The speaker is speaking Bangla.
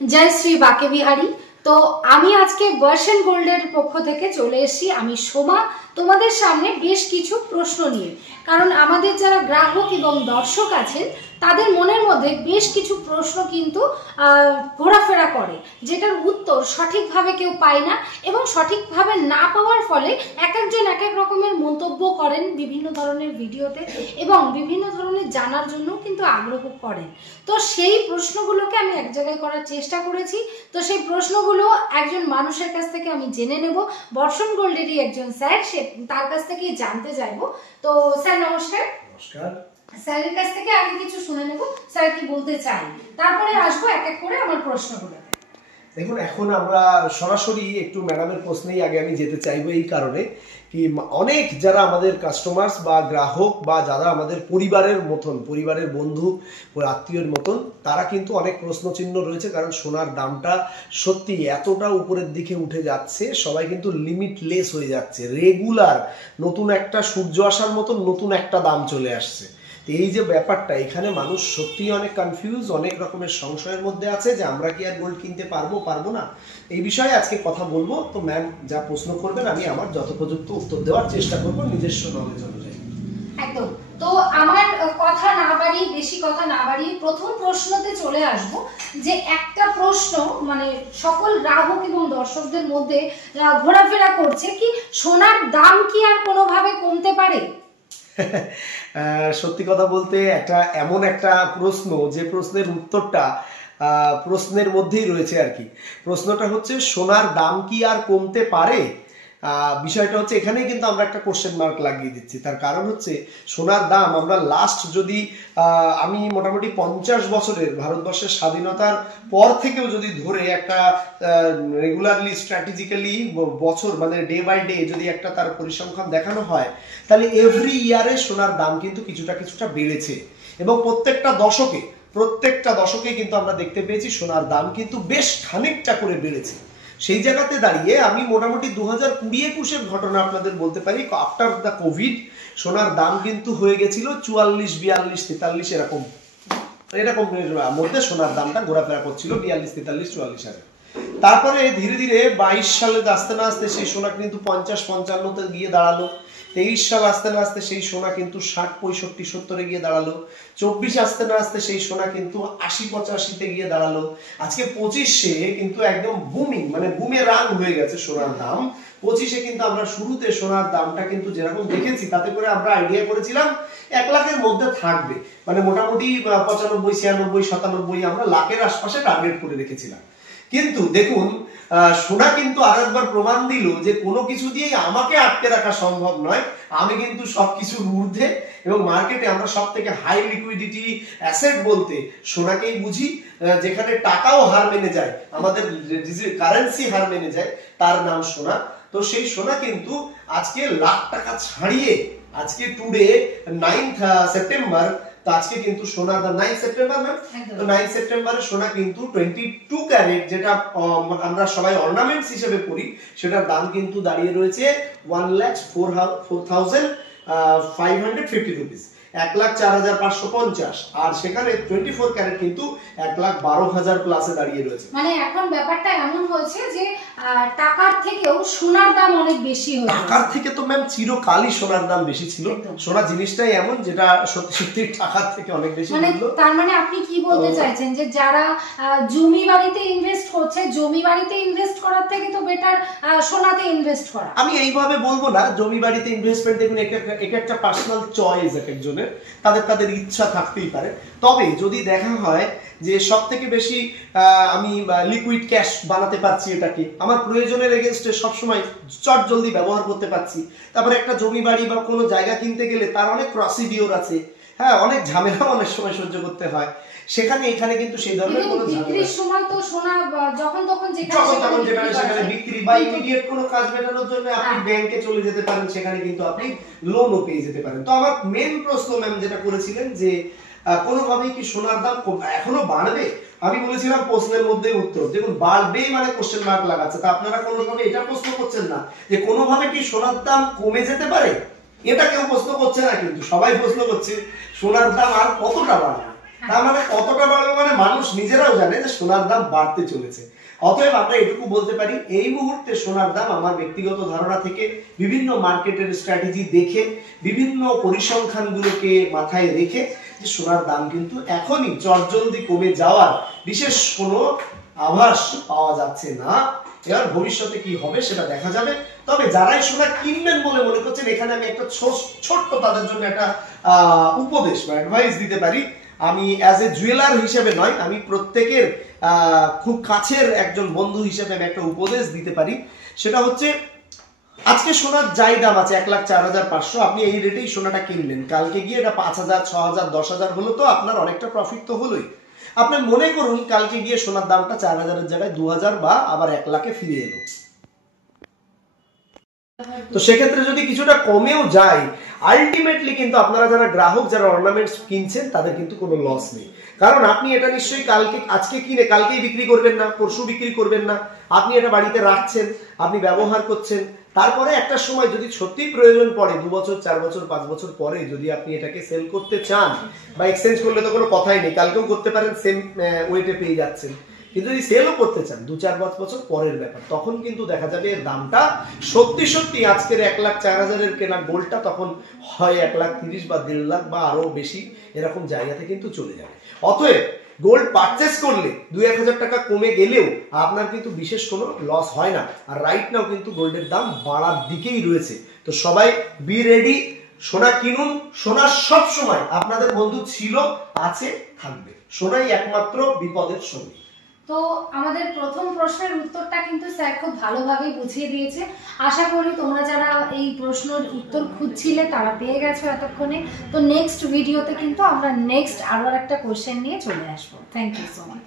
জয় শ্রী বাকে বিহারী। তো আমি আজকে বর্ষণ গোল্ডের পক্ষ থেকে চলে এসেছি, আমি সোমা, তোমাদের সামনে বেশ কিছু প্রশ্ন নিয়ে। কারণ আমাদের যারা গ্রাহক এবং দর্শক আছেন তাদের মনের মধ্যে বেশ কিছু প্রশ্ন কিন্তু ঘোরাফেরা করে, যেটার উত্তর সঠিকভাবে কেউ পায় না, এবং সঠিকভাবে না পাওয়ার ফলে এক একজন এক এক রকমের মন্তব্য করেন বিভিন্ন ধরনের ভিডিওতে, এবং বিভিন্ন ধরনের জানার জন্য কিন্তু আগ্রহ করেন। তো সেই প্রশ্নগুলোকে আমি এক জায়গায় করার চেষ্টা করেছি। তো সেই প্রশ্নগুলো একজন মানুষের কাছ থেকে আমি জেনে নেব, বর্ষণ গোল্ডেরই একজন স্যার, সে তার কাছ থেকেই জানতে চাইবো। তো স্যার নমস্কার। নমস্কার। স্যারের কাছ থেকে আগে কিছু শুনে নেব, স্যার কি বলতে চাই, তারপরে আসবো এক এক করে আমার প্রশ্নগুলো। দেখুন, এখন আমরা সরাসরি একটু ম্যাডামের প্রশ্নেই আগে আমি যেতে চাইবো, এই কারণে কি অনেক যারা আমাদের কাস্টমার্স বা গ্রাহক বা যারা আমাদের পরিবারের মতন, পরিবারের বন্ধু ও আত্মীয়ের মতন, তারা কিন্তু অনেক প্রশ্নচিহ্ন রয়েছে। কারণ সোনার দামটা সত্যি এতটা উপরের দিকে উঠে যাচ্ছে, সবাই কিন্তু লিমিটলেস হয়ে যাচ্ছে, রেগুলার নতুন একটা সূর্য আসার মতন নতুন একটা দাম চলে আসছে। এই যে ব্যাপারটা, এখানে মানুষ সত্যিই অনেক কনফিউজ, অনেক রকমের সংশয়ের মধ্যে আছে যে আমরা কি আর গোল্ড কিনতে পারবো না, এই বিষয়ে আজকে কথা বলবো। তো ম্যাম যা প্রশ্ন করবেন আমি আমার যথোপযুক্ত উত্তর দেওয়ার চেষ্টা করবো নিজস্ব নলেজ অনুযায়ী। একদম। তো আমার কথা না বাড়িয়ে, বেশি কথা না বাড়িয়ে প্রথম প্রশ্নতে চলে আসব, যে একটা প্রশ্ন মানে সকল গ্রাহক এবং দর্শকদের মধ্যে ঘোরাফেরা করছে, কি সোনার দাম কি আর কোনোভাবে কমতে পারে? সত্যি কথা বলতে এমন একটা প্রশ্ন, যে প্রশ্নের উত্তরটা প্রশ্নের মধ্যেই রয়েছে আর কি। প্রশ্নটা হচ্ছে সোনার দাম কি আর কমতে পারে। বিষয়টা হচ্ছে এখানেই কিন্তু আমরা একটা কোশ্চেন মার্ক লাগিয়ে দিচ্ছি। তার কারণ হচ্ছে সোনার দাম আমরা লাস্ট যদি আমি মোটামুটি 50 বছরের ভারতবর্ষের স্বাধীনতার পর থেকেও যদি ধরে একটা রেগুলারলি স্ট্র্যাটেজিক্যালি বছর মানে ডে বাই ডে যদি একটা তার পরিসংখ্যান দেখানো হয়, তাহলে এভরি ইয়ারে সোনার দাম কিন্তু কিছুটা বেড়েছে, এবং প্রত্যেকটা দশকে কিন্তু আমরা দেখতে পেয়েছি সোনার দাম কিন্তু বেশ খানিকটা করে বেড়েছে। সেই জায়গাতে দাঁড়িয়ে আমি মোটামুটি 2020-21-এর ঘটনা আপনাদের বলতে পারি। আফটার দ্য কোভিড সোনার দাম কিন্তু হয়ে গেছিল 44, 42, 43 এরকম মধ্যে সোনার দামটা ঘোরাফেরা করছিল, 42, 43, 44 হাজার। তারপরে ধীরে ধীরে 22 সালে আসতে না আসতে সেই সোনা কিন্তু 50-55-তে গিয়ে দাঁড়ালো। 23 সাল আসতে না আসতে সেই সোনা কিন্তু 60-65-70-এ গিয়ে দাঁড়ালো। 24 আসতে না আসতে সেই সোনা কিন্তু 80-85-তে গিয়ে দাঁড়ালো। আজকে 25-এ কিন্তু একদম বুমিং মানে বুমেরাং হয়ে গেছে সোনার দাম। 25-এ কিন্তু আমরা শুরুতে সোনার দামটা কিন্তু যেরকম দেখেছি, তাতে করে আমরা আইডিয়া করেছিলাম 1 লাখের মধ্যে থাকবে, মানে মোটামুটি 95, 96, 97 আমরা লাখের আশপাশে টার্গেট করে রেখেছিলাম। কিন্তু দেখুন, সোনা কিন্তু আরেকবার প্রমাণ দিল যে কোনো কিছু দিয়েই আমাকে আটকে রাখা সম্ভব নয়। আমি কিন্তু সবকিছুর ঊর্ধ্বে, এবং মার্কেটে আমরা সব থেকে হাই লিকুইডিটি অ্যাসেট বলতে সোনাকেই বুঝি। যেখানে টাকাও হার মেনে যায়, আমাদের কারেন্সি হার মেনে যায়, তার নাম সোনা। তো সেই সোনা কিন্তু আজকে লাখ টাকা ছাড়িয়ে, আজকে টুডে 9th সেপ্টেম্বর, তো আজকে কিন্তু সোনা 9 সেপ্টেম্বর ম্যাম, তো 9 সেপ্টেম্বরে সোনা কিন্তু 22 ক্যারেট, যেটা আমরা সবাই অর্নামেন্টস হিসেবে করি, সেটার দাম কিন্তু দাঁড়িয়ে রয়েছে 1,04,550 রুপিস, 1,04,550। আর সেখানে 24 ক্যারেট কিন্তু 1,12,000 প্লাসে দাঁড়িয়ে রয়েছে। মানে এখন ব্যাপারটা এমন হয়েছে যে টাকার থেকেও সোনার দাম অনেক বেশি হয়েছে। টাকার থেকে তো ম্যাম চিরকালই সোনার দাম বেশি ছিল। সোনা জিনিসটাই এমন যেটা সত্যি টাকার থেকে অনেক বেশি মূল্য। তার মানে আপনি কি বলতে চাইছেন যে যারা জমি বাড়িতে ইনভেস্ট করছে, জমি বাড়িতে ইনভেস্ট করার থেকে তো বেটার সোনাতে ইনভেস্ট করা? আমি এইভাবে বলবো না। জমি বাড়িতে ইনভেস্টমেন্ট দেখুন, একটা পার্সোনাল চয়েস এক একজনের, তাদের ইচ্ছা থাকতেই পারে। তবে যদি দেখা হয় যে সব থেকে বেশি আমি লিকুইড ক্যাশ বানাতে পারছি, এটাকে আমার প্রয়োজনের এগেনস্টে সবসময় চট জলদি ব্যবহার করতে পারছি। তারপরে একটা জমি বাড়ি বা কোনো জায়গা কিনতে গেলে তার অনেক প্রসিডিওর আছে, হ্যাঁ, অনেক ঝামেলা অনেক সময় সহ্য করতে হয়। এখানে কিন্তু সেই ধরনের কোনো বিক্রির সময় তো সোনা যখন তখন সেখানে বিক্রি বা ইমিডিয়েট কোনো কাজ মেটানোর জন্য আপনি ব্যাংকে চলে যেতে পারেন, সেখানে কিন্তু আপনি লোনও পেয়ে যেতে পারেন। তো আমার মেন প্রশ্ন ম্যাম যেটা করেছিলেন যে কোনোভাবেই কি সোনার দাম এখনো বাড়বে, আমি বলেছিলাম প্রশ্নের মধ্যে উত্তর। দেখুন, বাড়বে মানে কোশ্চেন মার্ক লাগাচ্ছে। তা আপনারা কোনোভাবে এটা প্রশ্ন করছেন না যে কোনোভাবে কি সোনার দাম কমে যেতে পারে, এটা কেউ প্রশ্ন করছে না। কিন্তু সবাই প্রশ্ন করছে সোনার দাম আর কতটা বাড়বে। তার মানে কতটা বাড়বে, মানে মানুষ নিজেরাও জানে যে সোনার দাম বাড়তে চলেছে। অতএব আমরা এটুকু বলতে পারি, এই মুহূর্তে সোনার দাম আমার ব্যক্তিগত ধারণা থেকে, বিভিন্ন মার্কেটের স্ট্র্যাটেজি দেখে, বিভিন্ন পরিসংখ্যানগুলোকে মাথায় রেখে, যে সোনার দাম কিন্তু এখনই চটজলদি কমে যাওয়ার বিশেষ কোনো আভাস পাওয়া যাচ্ছে না। এবার ভবিষ্যতে কি হবে সেটা দেখা যাবে। তবে যারাই সোনা কিনবেন বলে মনে করছেন, এখানে আমি একটা ছোট্ট তাদের জন্য একটা উপদেশ বা অ্যাডভাইস দিতে পারি। আমি অ্যাজ এ জুয়েলার হিসেবে নয়, আমি প্রত্যেকের খুব কাছের একজন বন্ধু হিসেবে আমি একটা উপদেশ দিতে পারি। সেটা হচ্ছে, আজকে সোনার যাই দাম আছে 1,04,500, আপনি এই রেটেই সোনাটা কিনলেন, কালকে গিয়ে এটা 5,000, 6,000, 10,000 হলো, তো আপনার অনেকটা প্রফিট তো হলোই। আপনি মনে করুন কালকে গিয়ে সোনার দামটা 4,000-এর জায়গায় 2,000 বা আবার 1 লাখে ফিরে এলো, তো সেক্ষেত্রে যদি কিছুটা কমেও যায়, আলটিমেটলি কিন্তু আপনারা যারা গ্রাহক, যারা অর্নামেন্টস কিনছেন, তাদের কিন্তু কোনো লস নেই। কারণ আপনি এটা নিশ্চয়ই আজকে কিনে কালকেই বিক্রি করবেন না, পরশু বিক্রি করবেন না। আপনি এটা বাড়িতে রাখছেন, আপনি ব্যবহার করছেন, তারপরে একটা সময় যদি সত্যি প্রয়োজন পড়ে, 2 বছর, 4 বছর, 5 বছর পরে যদি আপনি এটাকে সেল করতে চান বা এক্সচেঞ্জ করলে তো কোনো কথাই নেই, কালকেও করতে পারেন, সেম ওয়েটে পেয়ে যাচ্ছেন। কিন্তু যদি সেলও করতে চান 2-4 বছর পরের ব্যাপার, তখন কিন্তু দেখা যাবে এর দামটা সত্যি আজকের 1,04,000 এর কেনা গোল্ডটা তখন হয় 1,30,000 বা 1.5 লাখ বা আরো বেশি, এরকম জায়গাতে কিন্তু চলে যাবে। অতএব গোল্ড পারচেস করলে 2-1,000 টাকা কমে গেলেও আপনার কিন্তু বিশেষ কোনো লস হয় না। আর রাইট নাও কিন্তু গোল্ডের দাম বাড়ার দিকেই রয়েছে। তো সবাই বি রেডি, সোনা কিনুন। সোনা সব সময় আপনাদের বন্ধু ছিল, আছে, থাকবে। সোনাই একমাত্র বিপদের সঙ্গী। তো আমাদের প্রথম প্রশ্নের উত্তরটা কিন্তু স্যার খুব ভালোভাবেই বুঝিয়ে দিয়েছে। আশা করি তোমরা যারা এই প্রশ্নের উত্তর খুঁজছিলে তারা পেয়ে গেছো এতক্ষণে। তো নেক্সট ভিডিওতে কিন্তু আমরা আরো একটা কোশ্চেন নিয়ে চলে আসবো। Thank you so much.